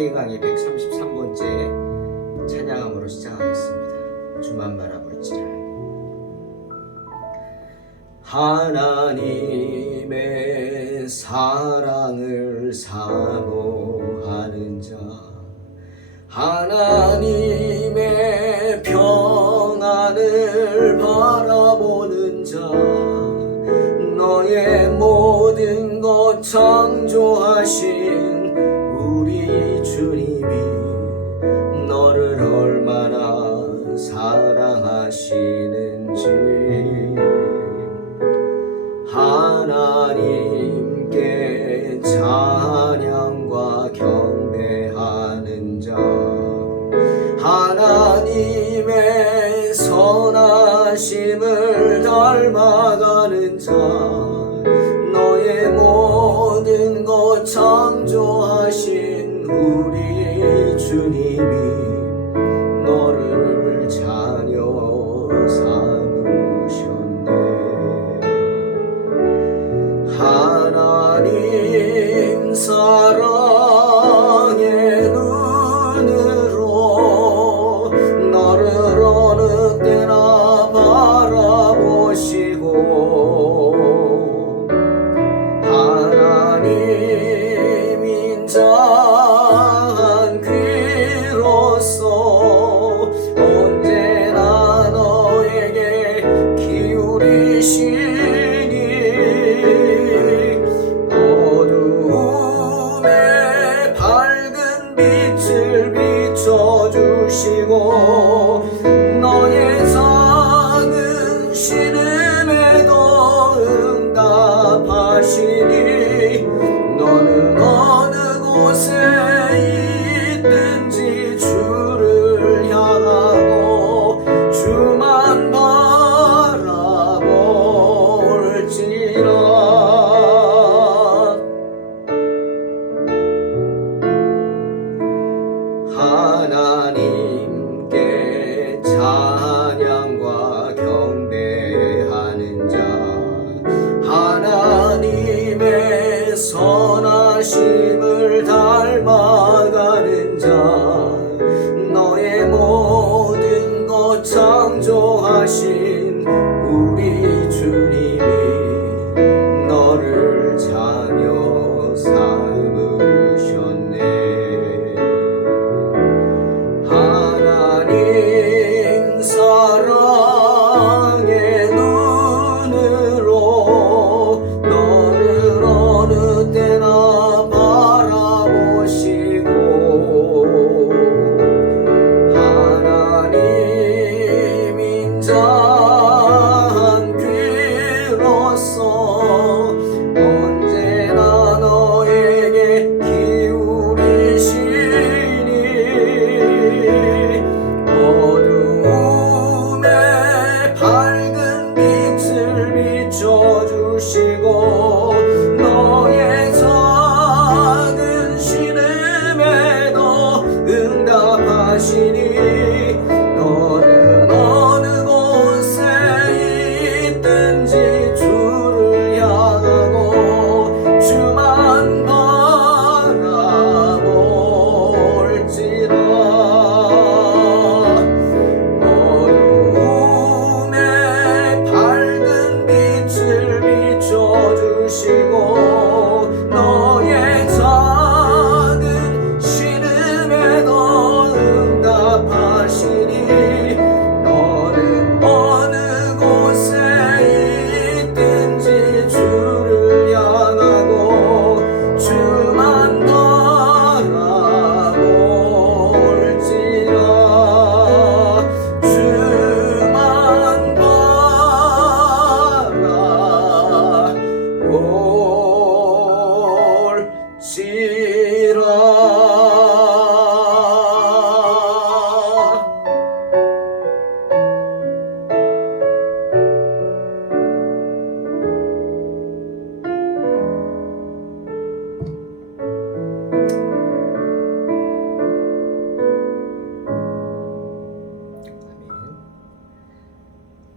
창세기 강의 133번째 찬양함으로 시작하겠습니다. 주만 바라볼지라. 하나님의 사랑을 사모하는 자, 하나님의 평안을 바라보는 자, 너의 모든 것 창조하신 우리 주님이 너를 얼마나 사랑하시는지, 하나님께 찬양과 경배하는 자, 하나님의 선하심을 닮아가는 자, 너의 모든 것 창조하신 우리 주님이 너를 자녀 삼으셨네. 하나님 사랑의 눈으로 너를 어느 때나 바라보시고, 하나님 인자한 귀로서 언제나 너에게 기울이시니, 어두움에 밝은 빛을 비춰주시고, 너의 작은 신음에도 응답하시니, 너는 어느 곳에 있든지 주를 향하고 주만 바라볼지라. 하나님께 찬양과 경배하는 자, 하나님의 선하심을 닮아가는 자, 너의 모든 것 창조하신 우리 주님이 너를 자녀 삼으셨네. 하나님 사랑의 눈으로 너를 어느 때나 바라보시고, 하나님 인자한 귀로서 언제나 너에게 기울이시니, 어두움에 밝은 빛을 비춰주시고, 너의 작은 신음에도 응답하시니, 너는 어느 곳에 있든지 주를 향하고 주만 바라볼지라. 어두움에 밝은 빛을 비춰주시고, 너의 작은 신음에도 응답하시니, 너는 어느 곳에 있든지 주를 향하고 주만 바라볼지라. 주만 바라볼지라.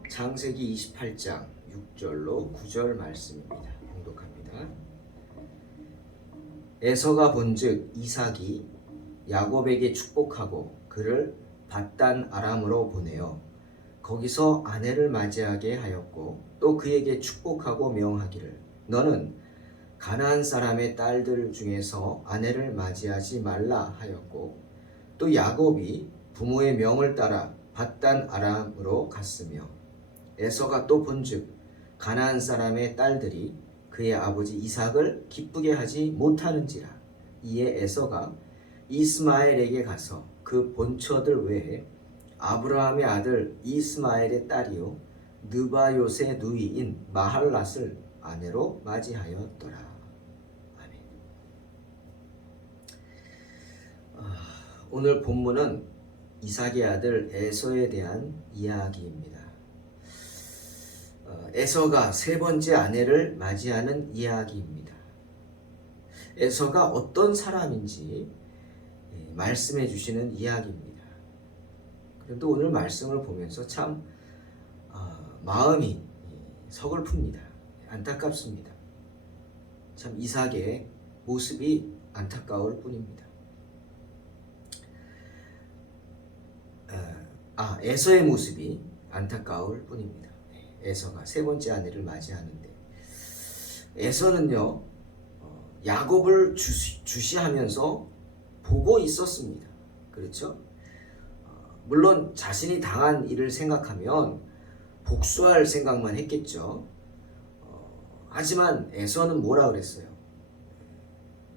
창세기 28장 6절로 9절 말씀입니다. 봉독합니다. 에서가 본즉 이삭이 야곱에게 축복하고 그를 밧단 아람으로 보내어 거기서 아내를 맞이하게 하였고 또 그에게 축복하고 명하기를 너는 가나안 사람의 딸들 중에서 아내를 맞이하지 말라 하였고 또 야곱이 부모의 명을 따라 밧단 아람으로 갔으며 에서가 또 본즉 가나안 사람의 딸들이 그의 아버지 이삭을 기쁘게 하지 못하는지라 이에 에서가 이스마엘에게 가서 그 본처들 외에 아브라함의 아들 이스마엘의 딸이요 느바요의 누이인 마할랏을 아내로 맞이하였더라. 아멘. 오늘 본문은 이삭의 아들 에서에 대한 이야기입니다. 에서가 세 번째 아내를 맞이하는 이야기입니다. 에서가 어떤 사람인지 말씀해 주시는 이야기입니다. 그런데 오늘 말씀을 보면서 참 마음이 서글픕니다. 안타깝습니다. 참 이삭의 모습이 안타까울 뿐입니다. 에서의 모습이 안타까울 뿐입니다. 에서가 세 번째 아내를 맞이하는데 에서는요 야곱을 주시하면서 보고 있었습니다. 그렇죠? 물론 자신이 당한 일을 생각하면 복수할 생각만 했겠죠. 하지만 에서는 뭐라 그랬어요?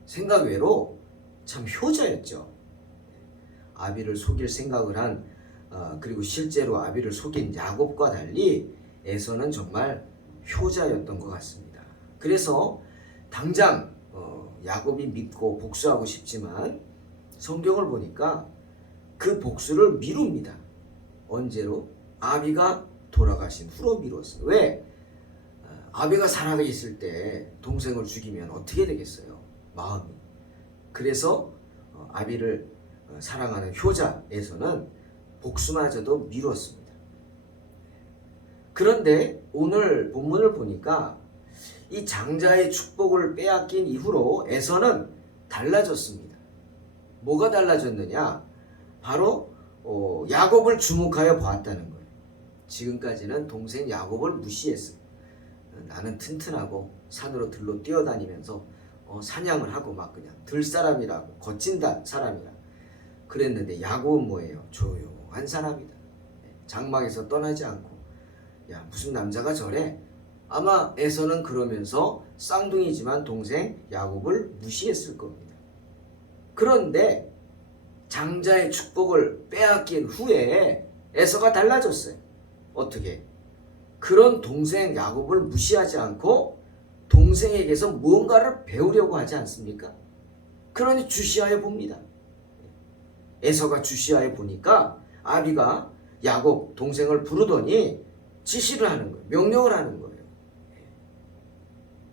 생각 외로 참 효자였죠. 아비를 속일 생각을 한 그리고 실제로 아비를 속인 야곱과 달리 에서는 정말 효자였던 것 같습니다. 그래서 당장 야곱이 믿고 복수하고 싶지만 성경을 보니까 그 복수를 미룹니다. 언제로? 아비가 돌아가신 후로 미뤘어요. 왜? 아비가 살아 있을 때 동생을 죽이면 어떻게 되겠어요? 마음이. 그래서 아비를 사랑하는 효자에서는 복수마저도 미뤘습니다. 그런데 오늘 본문을 보니까 이 장자의 축복을 빼앗긴 이후로 에서는 달라졌습니다. 뭐가 달라졌느냐? 바로 야곱을 주목하여 보았다는 거예요. 지금까지는 동생 야곱을 무시했어요. 나는 튼튼하고 산으로 들로 뛰어다니면서 사냥을 하고 막 그냥 들사람이라고 거친 사람이라 그랬는데 야곱은 뭐예요? 조용한 사람이다. 장막에서 떠나지 않고 야 무슨 남자가 저래? 아마 에서는 그러면서 쌍둥이지만 동생 야곱을 무시했을 겁니다. 그런데 장자의 축복을 빼앗긴 후에 에서가 달라졌어요. 어떻게? 그런 동생 야곱을 무시하지 않고 동생에게서 무언가를 배우려고 하지 않습니까? 그러니 주시하여 봅니다. 에서가 주시하여 보니까 아비가 야곱 동생을 부르더니 지시를 하는 거예요. 명령을 하는 거예요.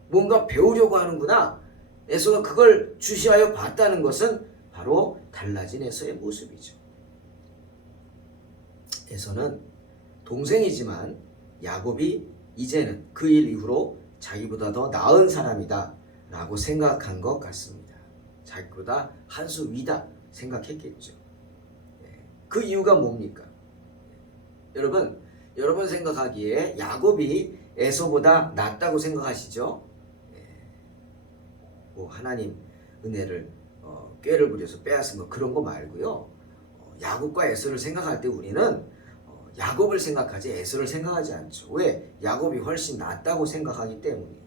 뭔가 배우려고 하는구나. 에서가 그걸 주시하여 봤다는 것은 바로 달라진 에서의 모습이죠. 에서는 동생이지만 야곱이 이제는 그 일 이후로 자기보다 더 나은 사람이다 라고 생각한 것 같습니다. 자기보다 한 수 위다 생각했겠죠. 그 이유가 뭡니까? 여러분 생각하기에 야곱이 에서보다 낫다고 생각하시죠? 뭐 하나님 은혜를 꾀를 부려서 빼앗은 거 그런 거 말고요. 야곱과 에서를 생각할 때 우리는 야곱을 생각하지 에서를 생각하지 않죠. 왜? 야곱이 훨씬 낫다고 생각하기 때문이에요.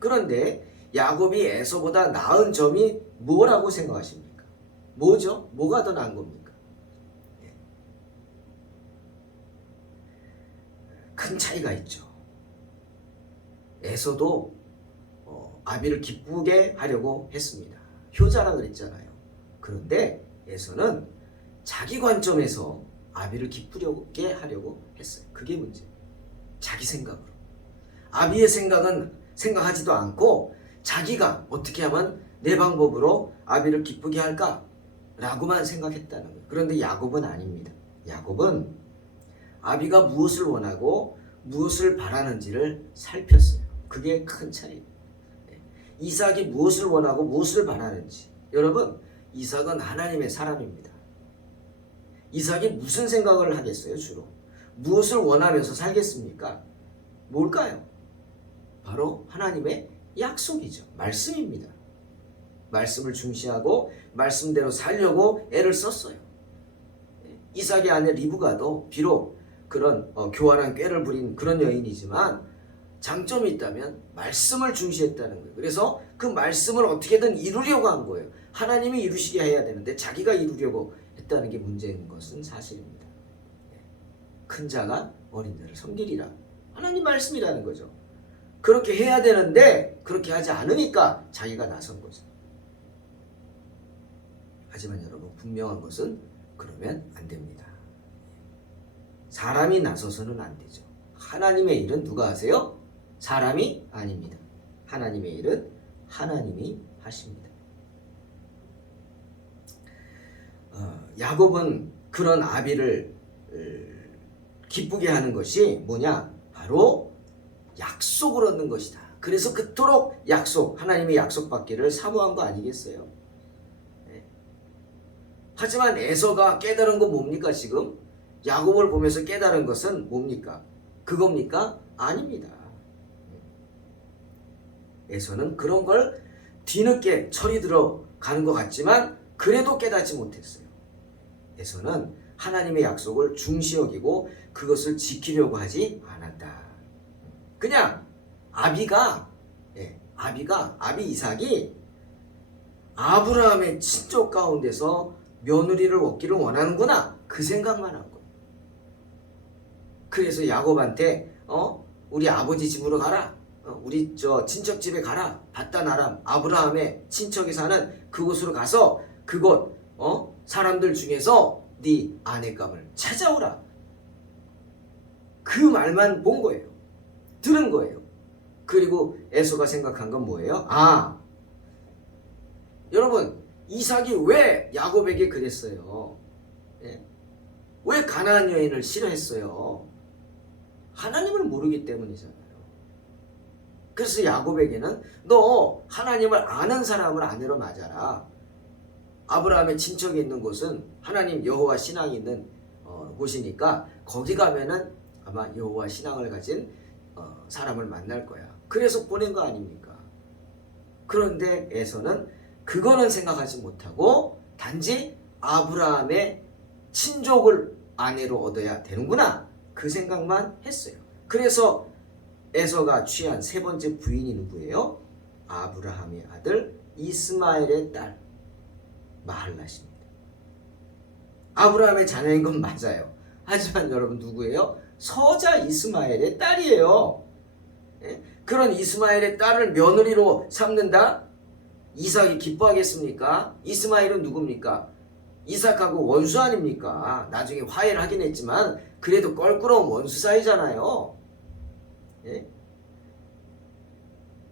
그런데 야곱이 에서보다 나은 점이 뭐라고 생각하십니까? 뭐죠? 뭐가 더 나은 겁니까? 큰 차이가 있죠. 에서도 아비를 기쁘게 하려고 했습니다. 효자라 그랬잖아요. 그런데 에서는 자기 관점에서 아비를 기쁘게 하려고 했어요. 그게 문제. 자기 생각으로. 아비의 생각은 생각하지도 않고 자기가 어떻게 하면 내 방법으로 아비를 기쁘게 할까? 라고만 생각했다는 거예요. 그런데 야곱은 아닙니다. 야곱은 아비가 무엇을 원하고 무엇을 바라는지를 살폈어요. 그게 큰 차이예요. 이삭이 무엇을 원하고 무엇을 바라는지. 여러분, 이삭은 하나님의 사람입니다. 이삭이 무슨 생각을 하겠어요? 주로 무엇을 원하면서 살겠습니까? 뭘까요? 바로 하나님의 약속이죠. 말씀입니다. 말씀을 중시하고 말씀대로 살려고 애를 썼어요. 이삭의 아내 리브가도 비록 그런 교활한 꾀를 부린 그런 여인이지만 장점이 있다면 말씀을 중시했다는 거예요. 그래서 그 말씀을 어떻게든 이루려고 한 거예요. 하나님이 이루시게 해야 되는데 자기가 이루려고 했다는 게 문제인 것은 사실입니다. 큰 자가 어린 자를 섬기리라. 하나님 말씀이라는 거죠. 그렇게 해야 되는데 그렇게 하지 않으니까 자기가 나선 거죠. 하지만 여러분, 분명한 것은 그러면 안 됩니다. 사람이 나서서는 안 되죠. 하나님의 일은 누가 하세요? 사람이 아닙니다. 하나님의 일은 하나님이 하십니다. 야곱은 그런 아비를 기쁘게 하는 것이 뭐냐? 바로 약속을 얻는 것이다. 그래서 그토록 하나님의 약속받기를 사모한 거 아니겠어요? 네. 하지만 에서가 깨달은 건 뭡니까 지금? 야곱을 보면서 깨달은 것은 뭡니까? 그겁니까? 아닙니다. 에서는 그런 걸 뒤늦게 철이 들어가는 것 같지만 그래도 깨닫지 못했어요. 에서는 하나님의 약속을 중시 여기고 그것을 지키려고 하지 않았다. 그냥 아비 이삭이 아브라함의 친족 가운데서 며느리를 얻기를 원하는구나, 그 생각만 한 거예요. 그래서 야곱한테 우리 아버지 집으로 가라, 우리 친척 집에 가라, 밧단 아람 아브라함의 친척이 사는 그곳으로 가서 그곳 사람들 중에서 네 아내감을 찾아오라. 그 말만 본 거예요. 들은 거예요. 그리고 에서가 생각한 건 뭐예요? 여러분, 이삭이 왜 야곱에게 그랬어요? 예? 왜 가나안 여인을 싫어했어요? 하나님을 모르기 때문이잖아요. 그래서 야곱에게는 너 하나님을 아는 사람을 아내로 맞아라. 아브라함의 친척이 있는 곳은 하나님 여호와 신앙이 있는 곳이니까 거기 가면은 아마 여호와 신앙을 가진 사람을 만날 거야. 그래서 보낸 거 아닙니까? 그런데 에서는 그거는 생각하지 못하고 단지 아브라함의 친족을 아내로 얻어야 되는구나, 그 생각만 했어요. 그래서 에서가 취한 세 번째 부인이 누구예요? 아브라함의 아들 이스마엘의 딸 마할랏입니다. 아브라함의 자녀인 건 맞아요. 하지만 여러분, 누구예요? 서자 이스마엘의 딸이에요. 예? 그런 이스마엘의 딸을 며느리로 삼는다? 이삭이 기뻐하겠습니까? 이스마엘은 누굽니까? 이삭하고 원수 아닙니까? 나중에 화해를 하긴 했지만 그래도 껄끄러운 원수 사이잖아요. 예?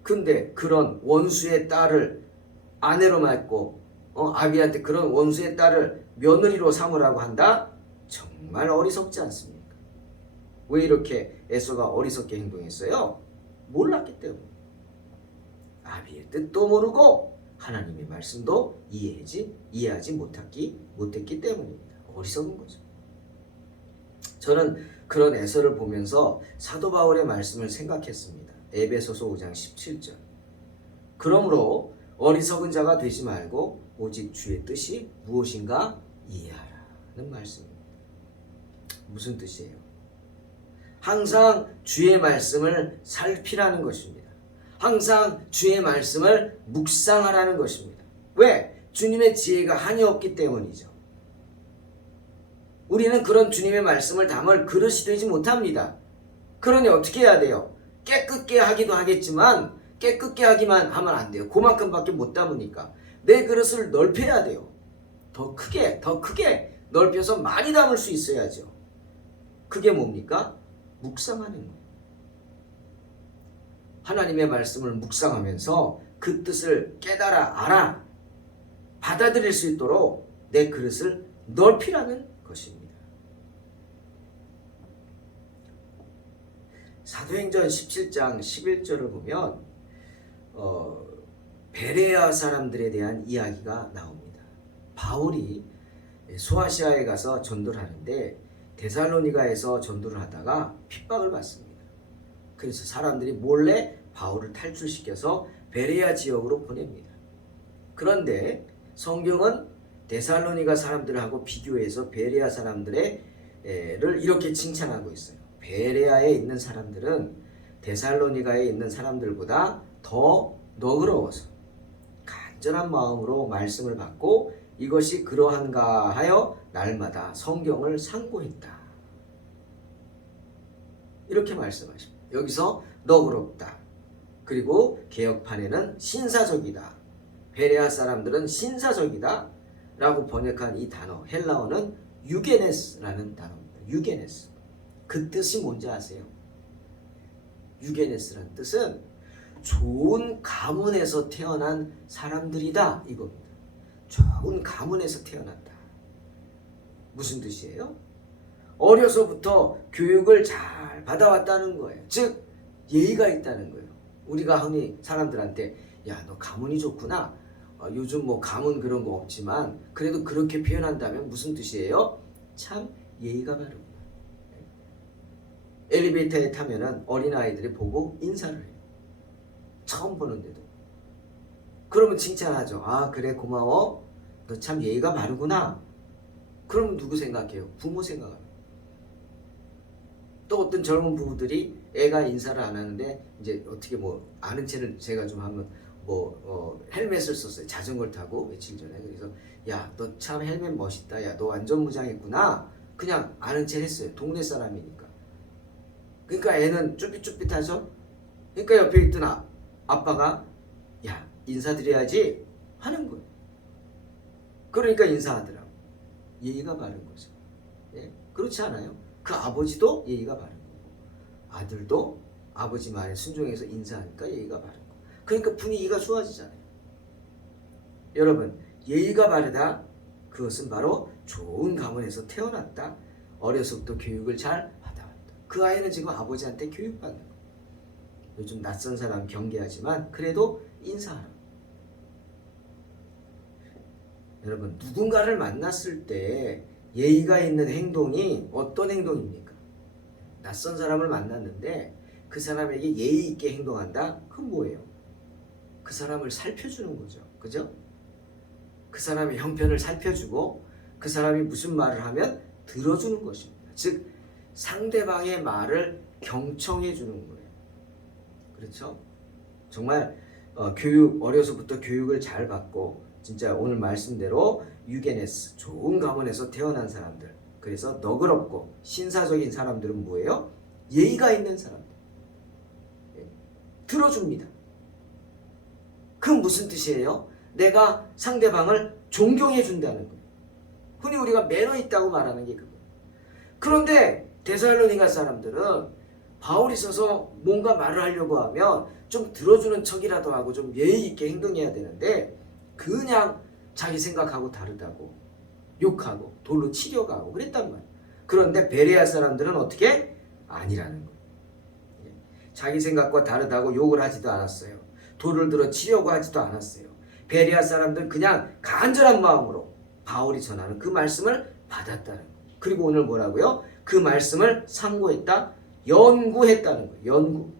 근데 그런 원수의 딸을 아내로 맞고 아비한테 그런 원수의 딸을 며느리로 삼으라고 한다? 정말 어리석지 않습니까? 왜 이렇게 에서가 어리석게 행동했어요? 몰랐기 때문에. 아비의 뜻도 모르고 하나님의 말씀도 이해하지 못했기 때문입니다. 어리석은 거죠. 저는 그런 에서를 보면서 사도 바울의 말씀을 생각했습니다. 에베소서 5장 17절. 그러므로 어리석은 자가 되지 말고 오직 주의 뜻이 무엇인가 이해하라는 말씀입니다. 무슨 뜻이에요? 항상 주의 말씀을 살피라는 것입니다. 항상 주의 말씀을 묵상하라는 것입니다. 왜? 주님의 지혜가 한이 없기 때문이죠. 우리는 그런 주님의 말씀을 담을 그릇이 되지 못합니다. 그러니 어떻게 해야 돼요? 깨끗게 하기도 하겠지만 깨끗게 하기만 하면 안 돼요. 그만큼밖에 못 담으니까. 내 그릇을 넓혀야 돼요. 더 크게 넓혀서 많이 담을 수 있어야죠. 그게 뭡니까? 묵상하는 거예요. 하나님의 말씀을 묵상하면서 그 뜻을 깨달아 알아 받아들일 수 있도록 내 그릇을 넓히라는 것입니다. 사도행전 17장 11절을 보면 베레아 사람들에 대한 이야기가 나옵니다. 바울이 소아시아에 가서 전도를 하는데 데살로니가에서 전도를 하다가 핍박을 받습니다. 그래서 사람들이 몰래 바울을 탈출시켜서 베레아 지역으로 보냅니다. 그런데 성경은 데살로니가 사람들하고 비교해서 베레아 사람들을 이렇게 칭찬하고 있어요. 베레아에 있는 사람들은 데살로니가에 있는 사람들보다 더 너그러워서 간절한 마음으로 말씀을 받고 이것이 그러한가 하여 날마다 성경을 상고했다. 이렇게 말씀하십니다. 여기서 너그럽다. 그리고 개역판에는 신사적이다. 베레아 사람들은 신사적이다 라고 번역한 이 단어, 헬라어는 유게네스라는 단어입니다. 유게네스. 그 뜻이 뭔지 아세요? 유게네스라는 뜻은 좋은 가문에서 태어난 사람들이다 이겁니다. 좋은 가문에서 태어났다. 무슨 뜻이에요? 어려서부터 교육을 잘 받아왔다는 거예요. 즉 예의가 있다는 거예요. 우리가 흔히 사람들한테 야, 너 가문이 좋구나. 요즘 뭐 가문 그런 거 없지만 그래도 그렇게 표현한다면 무슨 뜻이에요? 참 예의가 바르구나. 엘리베이터에 타면은 어린아이들이 보고 인사를 해요. 처음 보는데도. 그러면 칭찬하죠. 아, 그래, 고마워. 너 참 예의가 바르구나. 그럼 누구 생각해요? 부모 생각합니다. 또 어떤 젊은 부부들이 애가 인사를 안 하는데 이제 어떻게 뭐 아는 체를 제가 좀 하면 헬멧을 썼어요. 자전거를 타고 며칠 전에. 그래서 야, 너 참 헬멧 멋있다. 야, 너 완전 무장했구나. 그냥 아는 체 했어요. 동네 사람이니까. 그러니까 애는 쭈삣쭈삣하죠. 그러니까 옆에 있던 아빠가 야, 인사드려야지 하는 거예요. 그러니까 인사하더라고. 예의가 바른 거죠. 예? 그렇지 않아요? 그 아버지도 예의가 바른 거고 아들도 아버지 말에 순종해서 인사하니까 예의가 바른 거. 그러니까 분위기가 좋아지잖아요. 여러분, 예의가 바르다. 그것은 바로 좋은 가문에서 태어났다. 어려서부터 교육을 잘 받아왔다. 그 아이는 지금 아버지한테 교육받는 거예요. 요즘 낯선 사람 경계하지만 그래도 인사하라. 여러분, 누군가를 만났을 때 예의가 있는 행동이 어떤 행동입니까? 낯선 사람을 만났는데 그 사람에게 예의 있게 행동한다? 그건 뭐예요? 그 사람을 살펴주는 거죠. 그죠? 그 사람의 형편을 살펴주고 그 사람이 무슨 말을 하면 들어주는 것입니다. 즉 상대방의 말을 경청해 주는 거예요. 그렇죠? 정말 어려서부터 교육을 잘 받고 진짜 오늘 말씀대로 유게네스, 좋은 가문에서 태어난 사람들, 그래서 너그럽고 신사적인 사람들은 뭐예요? 예의가 있는 사람들. 들어줍니다. 그 무슨 뜻이에요? 내가 상대방을 존경해 준다는 거예요. 흔히 우리가 매너 있다고 말하는 게 그거예요. 그런데 데살로니가 사람들은 바울이 있어서 뭔가 말을 하려고 하면 좀 들어주는 척이라도 하고 좀 예의 있게 행동해야 되는데 그냥 자기 생각하고 다르다고 욕하고 돌로 치려고 하고 그랬단 말이에요. 그런데 베레아 사람들은 어떻게? 아니라는 거예요. 자기 생각과 다르다고 욕을 하지도 않았어요. 돌을 들어 치려고 하지도 않았어요. 베레아 사람들은 그냥 간절한 마음으로 바울이 전하는 그 말씀을 받았다는 거예요. 그리고 오늘 뭐라고요? 그 말씀을 상고했다, 연구했다는 거예요. 연구.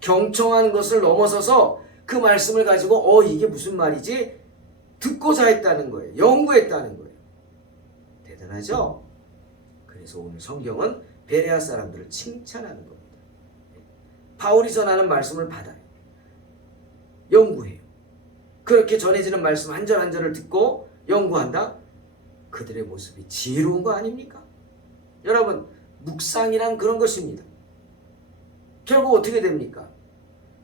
경청하는 것을 넘어서서 그 말씀을 가지고 이게 무슨 말이지? 듣고자 했다는 거예요. 연구했다는 거예요. 대단하죠? 그래서 오늘 성경은 베레아 사람들을 칭찬하는 겁니다. 바울이 전하는 말씀을 받아요. 연구해요. 그렇게 전해지는 말씀 한 절 한 절을 듣고 연구한다? 그들의 모습이 지혜로운 거 아닙니까? 여러분, 묵상이란 그런 것입니다. 결국 어떻게 됩니까?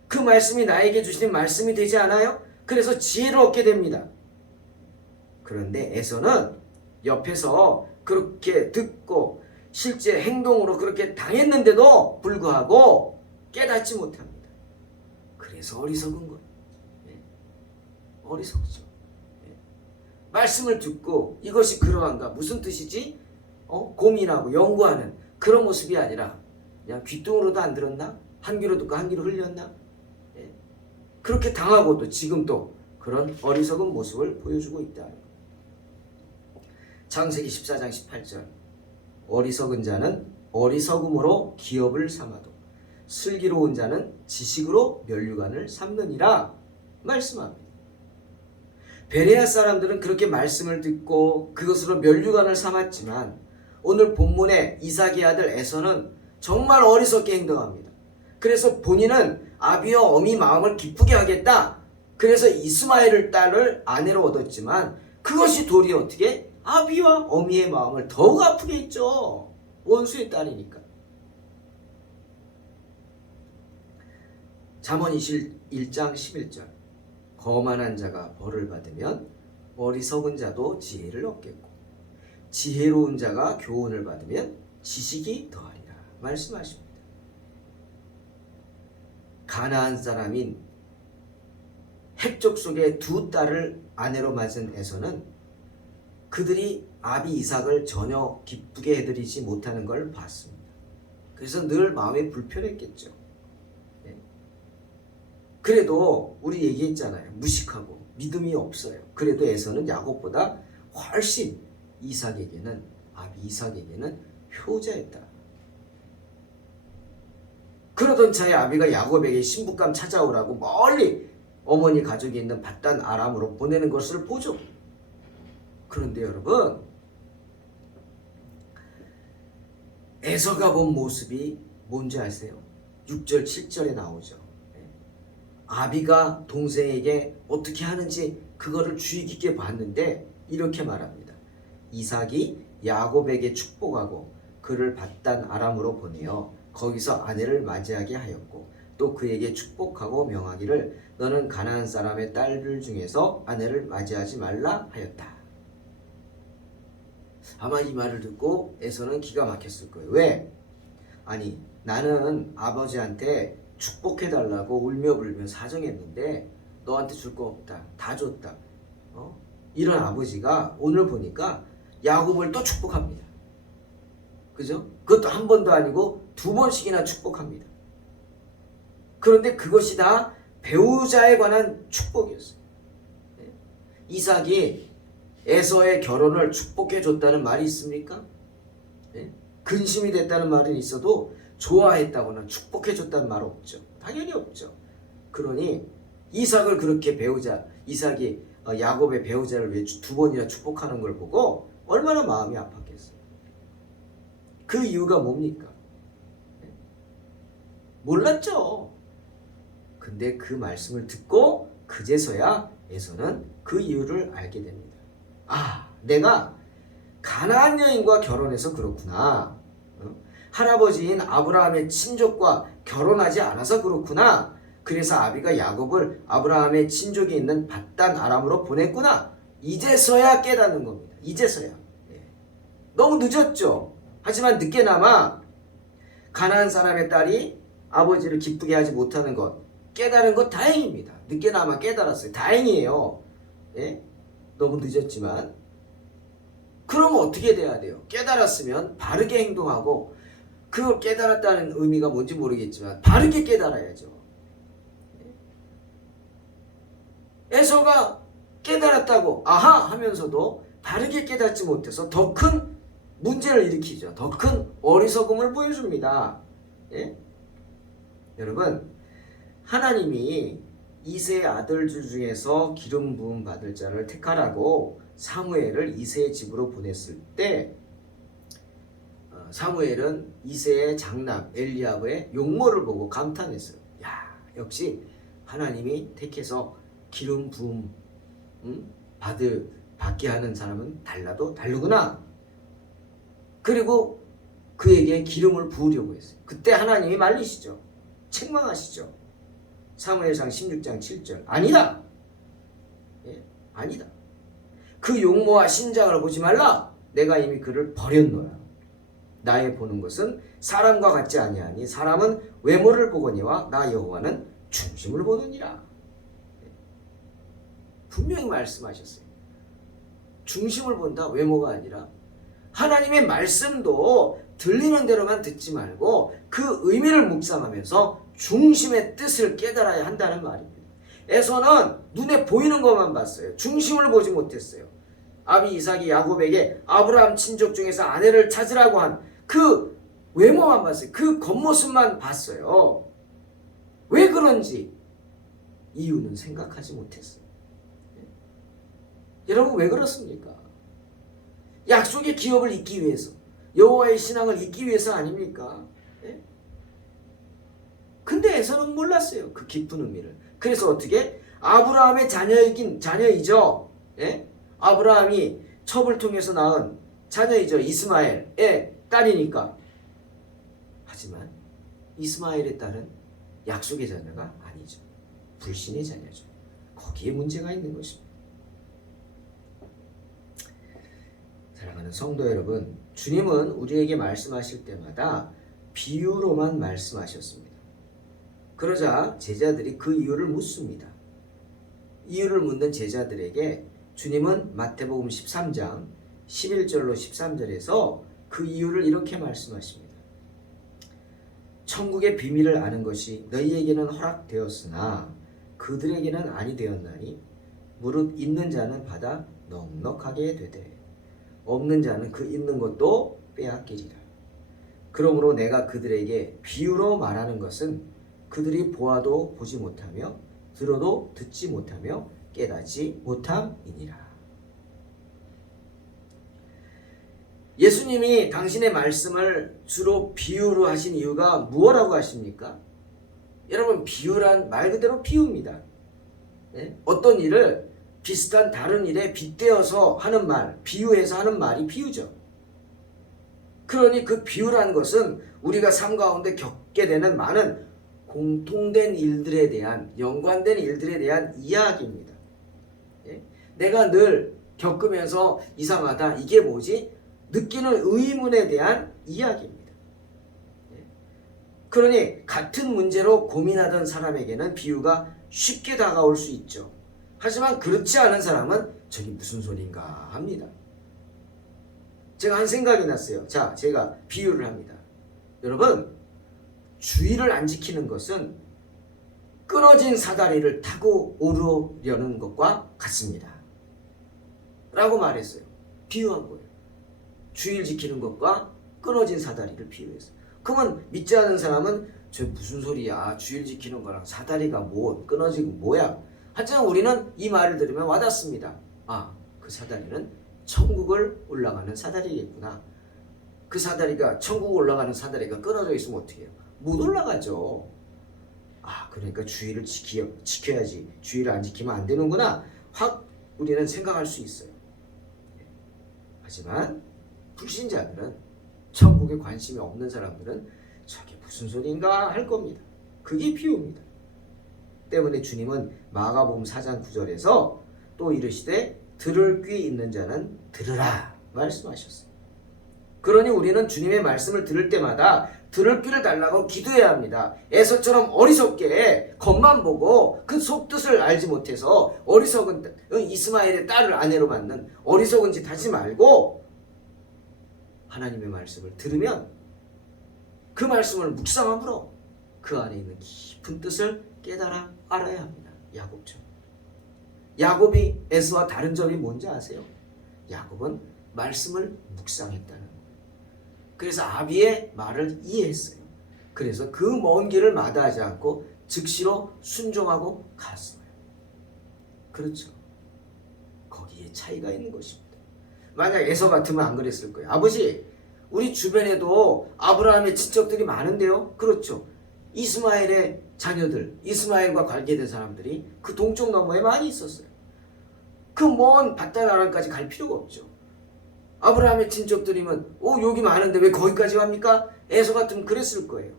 그 말씀이 나에게 주시는 말씀이 되지 않아요? 그래서 지혜를 얻게 됩니다. 그런데 에서는 옆에서 그렇게 듣고 실제 행동으로 그렇게 당했는데도 불구하고 깨닫지 못합니다. 그래서 어리석은 거예요. 어리석죠. 말씀을 듣고 이것이 그러한가? 무슨 뜻이지? 고민하고 연구하는 그런 모습이 아니라 그냥 귓등으로도 안 들었나? 한 귀로 듣고 한 귀로 흘렸나? 그렇게 당하고도 지금 또 그런 어리석은 모습을 보여주고 있다. 창세기 14장 18절 어리석은 자는 어리석음으로 기업을 삼아도 슬기로운 자는 지식으로 면류관을 삼느니라 말씀합니다. 베레아 사람들은 그렇게 말씀을 듣고 그것으로 면류관을 삼았지만 오늘 본문의 이삭의 아들 에서는 정말 어리석게 행동합니다. 그래서 본인은 아비와 어미 마음을 기쁘게 하겠다. 그래서 이스마엘을 딸을 아내로 얻었지만 그것이 도리어 어떻게 아비와 어미의 마음을 더욱 아프게 했죠. 원수의 딸이니까. 잠언 21장 11절 거만한 자가 벌을 받으면 어리석은 자도 지혜를 얻겠고 지혜로운 자가 교훈을 받으면 지식이 더하리라 말씀하십니다. 가나안 사람인 헷 족속의 두 딸을 아내로 맞은 에서는 그들이 아비 이삭을 전혀 기쁘게 해드리지 못하는 걸 봤습니다. 그래서 늘 마음이 불편했겠죠. 그래도 우리 얘기했잖아요. 무식하고 믿음이 없어요. 그래도 에서는 야곱보다 훨씬 아비 이삭에게는 효자였다. 그러던 차에 아비가 야곱에게 신부감 찾아오라고 멀리 어머니 가족이 있는 밧단 아람으로 보내는 것을 보죠. 그런데 여러분, 에서가 본 모습이 뭔지 아세요? 6절 7절에 나오죠. 아비가 동생에게 어떻게 하는지 그거를 주의 깊게 봤는데 이렇게 말합니다. 이삭이 야곱에게 축복하고 그를 밧단 아람으로 보내어 거기서 아내를 맞이하게 하였고 또 그에게 축복하고 명하기를 너는 가나안 사람의 딸들 중에서 아내를 맞이하지 말라 하였다. 아마 이 말을 듣고 에서는 기가 막혔을 거예요. 왜? 아니 나는 아버지한테 축복해달라고 울며불며 사정했는데 너한테 줄 거 없다. 다 줬다. 이런 아버지가 오늘 보니까 야곱을 또 축복합니다. 그죠? 그것도 한 번도 아니고 두 번씩이나 축복합니다. 그런데 그것이 다 배우자에 관한 축복이었어요. 이삭이 에서의 결혼을 축복해줬다는 말이 있습니까? 근심이 됐다는 말은 있어도 좋아했다거나 축복해줬다는 말 없죠. 당연히 없죠. 그러니 이삭을 그렇게 이삭이 야곱의 배우자를 왜 두 번이나 축복하는 걸 보고 얼마나 마음이 아팠겠어요. 그 이유가 뭡니까? 몰랐죠. 근데 그 말씀을 듣고 그제서야 에서는 그 이유를 알게 됩니다. 아, 내가 가나안 여인과 결혼해서 그렇구나. 할아버지인 아브라함의 친족과 결혼하지 않아서 그렇구나. 그래서 아비가 야곱을 아브라함의 친족이 있는 밧단 아람으로 보냈구나. 이제서야 깨닫는 겁니다. 이제서야. 너무 늦었죠. 하지만 늦게나마 가나안 사람의 딸이 아버지를 기쁘게 하지 못하는 것 깨달은 것 다행입니다. 늦게나마 깨달았어요. 다행이에요. 너무 늦었지만 그럼 어떻게 돼야 돼요? 깨달았으면 바르게 행동하고 그걸 깨달았다는 의미가 뭔지 모르겠지만 바르게 깨달아야죠. 에서가 깨달았다고 아하 하면서도 바르게 깨닫지 못해서 더 큰 문제를 일으키죠. 더 큰 어리석음을 보여줍니다. 여러분, 하나님이 이새의 아들들 중에서 기름 부음 받을 자를 택하라고 사무엘을 이새의 집으로 보냈을 때 사무엘은 이새의 장남 엘리야브의 용모를 보고 감탄했어요. 야, 역시 하나님이 택해서 기름 부음 받게 하는 사람은 달라도 다르구나. 그리고 그에게 기름을 부으려고 했어요. 그때 하나님이 말리시죠. 책망하시죠. 사무엘상 16장 7절 아니다. 아니다. 그 용모와 신장을 보지 말라. 내가 이미 그를 버렸노라. 나의 보는 것은 사람과 같지 아니하니 사람은 외모를 보거니와 나 여호와는 중심을 보느니라. 분명히 말씀하셨어요. 중심을 본다. 외모가 아니라. 하나님의 말씀도 들리는 대로만 듣지 말고 그 의미를 묵상하면서 중심의 뜻을 깨달아야 한다는 말입니다. 에서는 눈에 보이는 것만 봤어요. 중심을 보지 못했어요. 아비 이삭이 야곱에게 아브라함 친족 중에서 아내를 찾으라고 한 그 외모만 봤어요. 그 겉모습만 봤어요. 왜 그런지 이유는 생각하지 못했어요. 여러분 왜 그렇습니까? 약속의 기업을 잇기 위해서, 여호와의 신앙을 잇기 위해서 아닙니까? 근데 에서는 몰랐어요. 그 깊은 의미를. 그래서 어떻게? 아브라함의 자녀이죠. 아브라함이 첩을 통해서 낳은 자녀이죠. 이스마엘의 딸이니까. 하지만 이스마엘의 딸은 약속의 자녀가 아니죠. 불신의 자녀죠. 거기에 문제가 있는 것입니다. 사랑하는 성도 여러분, 주님은 우리에게 말씀하실 때마다 비유로만 말씀하셨습니다. 그러자 제자들이 그 이유를 묻습니다. 이유를 묻는 제자들에게 주님은 마태복음 13장 11절로 13절에서 그 이유를 이렇게 말씀하십니다. 천국의 비밀을 아는 것이 너희에게는 허락되었으나 그들에게는 아니 되었나니 무릇 있는 자는 받아 넉넉하게 되되 없는 자는 그 있는 것도 빼앗기리라. 그러므로 내가 그들에게 비유로 말하는 것은 그들이 보아도 보지 못하며 들어도 듣지 못하며 깨닫지 못함이니라. 예수님이 당신의 말씀을 주로 비유로 하신 이유가 무엇라고 하십니까? 여러분, 비유란 말 그대로 비유입니다. 어떤 일을 비슷한 다른 일에 빗대어서 하는 말, 비유해서 하는 말이 비유죠. 그러니 그 비유란 것은 우리가 삶 가운데 겪게 되는 많은 공통된 일들에 대한, 연관된 일들에 대한 이야기입니다. 내가 늘 겪으면서 이상하다, 이게 뭐지? 느끼는 의문에 대한 이야기입니다. 그러니 같은 문제로 고민하던 사람에게는 비유가 쉽게 다가올 수 있죠. 하지만 그렇지 않은 사람은 저게 무슨 소린가 합니다. 제가 한 생각이 났어요. 자, 제가 비유를 합니다. 여러분, 주의를 안 지키는 것은 끊어진 사다리를 타고 오르려는 것과 같습니다. 라고 말했어요. 비유한 거예요. 주의를 지키는 것과 끊어진 사다리를 비유했어요. 그러면 믿지 않는 사람은 저 무슨 소리야? 주의를 지키는 거랑 사다리가 뭐 끊어지고 뭐야? 하지만 우리는 이 말을 들으면 와닿습니다. 아, 그 사다리는 천국을 올라가는 사다리겠구나. 그 사다리가, 천국 올라가는 사다리가 끊어져 있으면 어떻게 해요? 못 올라가죠. 아, 그러니까 주의를 지켜야지. 주의를 안 지키면 안 되는구나. 확 우리는 생각할 수 있어요. 하지만 불신자들은, 천국에 관심이 없는 사람들은 저게 무슨 소리인가 할 겁니다. 그게 비유입니다. 때문에 주님은 마가복음 4장 9절에서 또 이르시되 들을 귀 있는 자는 들으라 말씀하셨어요. 그러니 우리는 주님의 말씀을 들을 때마다 들을 귀를 달라고 기도해야 합니다. 에서처럼 어리석게 겉만 보고 그 속뜻을 알지 못해서 어리석은 이스마엘의 딸을 아내로 받는 어리석은 짓 하지 말고 하나님의 말씀을 들으면 그 말씀을 묵상함으로 그 안에 있는 깊은 뜻을 깨달아 알아야 합니다. 야곱처럼. 야곱이 에서와 다른 점이 뭔지 아세요? 야곱은 말씀을 묵상했다는 거예요. 그래서 아비의 말을 이해했어요. 그래서 그 먼 길을 마다하지 않고 즉시로 순종하고 갔어요. 그렇죠. 거기에 차이가 있는 것입니다. 만약 에서 같으면 안 그랬을 거예요. 아버지, 우리 주변에도 아브라함의 친척들이 많은데요. 그렇죠. 이스마엘의 자녀들, 이스마엘과 관계된 사람들이 그 동쪽 너머에 많이 있었어요. 그 먼 밧다나란까지 갈 필요가 없죠. 아브라함의 친척들이면 여기 많은데 왜 거기까지 갑니까? 에서 같으면 그랬을 거예요.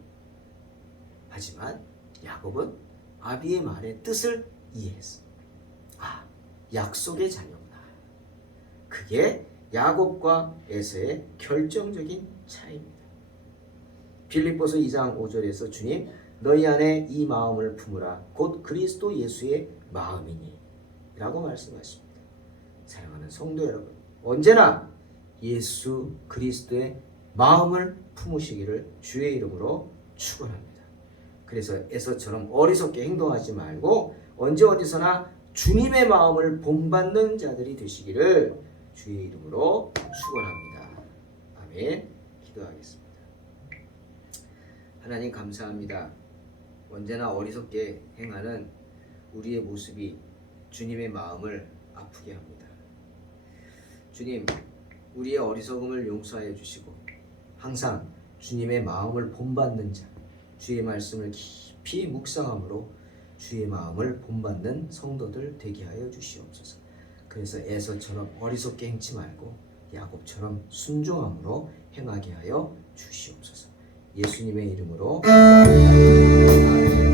하지만 야곱은 아비의 말의 뜻을 이해했어. 아, 약속의 자녀구나. 그게 야곱과 에서의 결정적인 차이입니다. 빌립보서 2장 5절에서 주님, 너희 안에 이 마음을 품으라 곧 그리스도 예수의 마음이니 라고 말씀하십니다. 사랑하는 성도 여러분, 언제나 예수 그리스도의 마음을 품으시기를 주의 이름으로 축원합니다. 그래서 에서처럼 어리석게 행동하지 말고 언제 어디서나 주님의 마음을 본받는 자들이 되시기를 주의 이름으로 축원합니다. 아멘. 기도하겠습니다. 하나님 감사합니다. 언제나 어리석게 행하는 우리의 모습이 주님의 마음을 아프게 합니다. 주님, 우리의 어리석음을 용서하여 주시고 항상 주님의 마음을 본받는 자, 주의 말씀을 깊이 묵상함으로 주의 마음을 본받는 성도들 되게 하여 주시옵소서. 그래서 에서처럼 어리석게 행치 말고 야곱처럼 순종함으로 행하게 하여 주시옵소서. 예수님의 이름으로 아멘.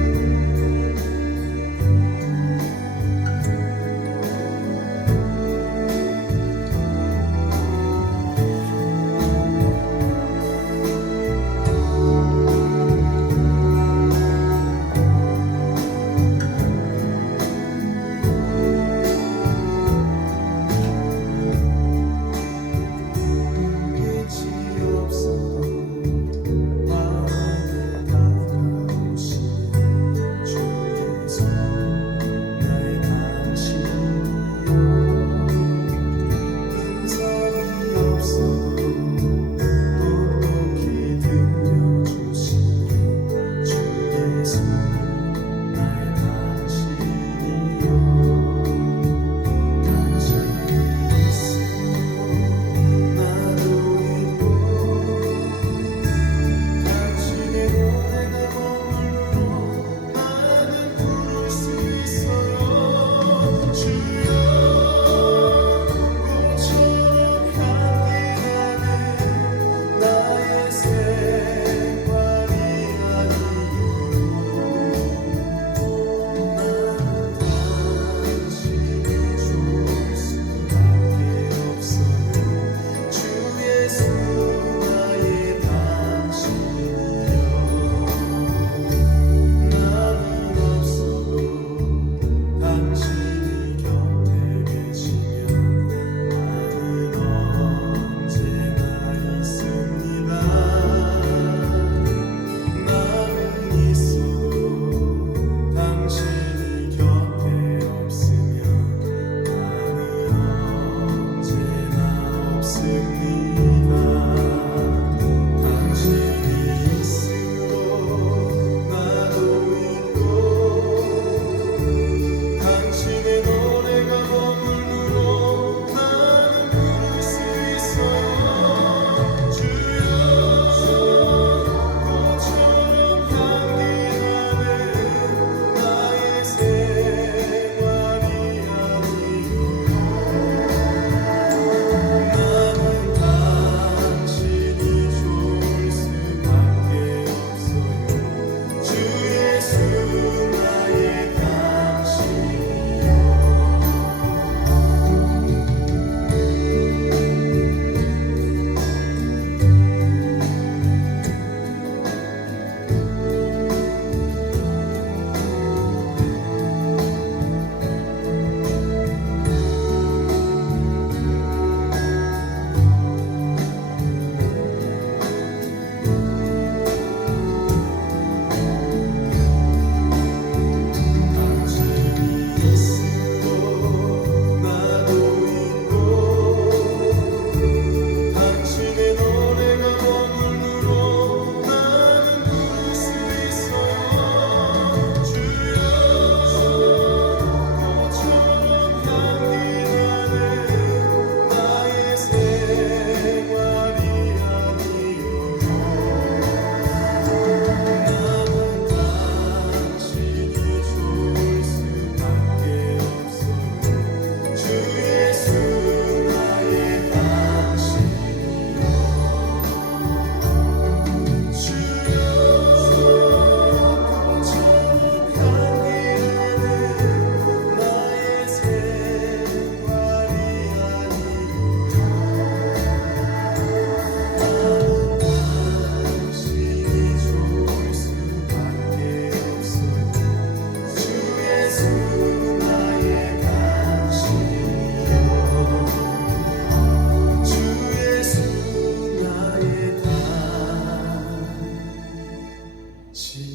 지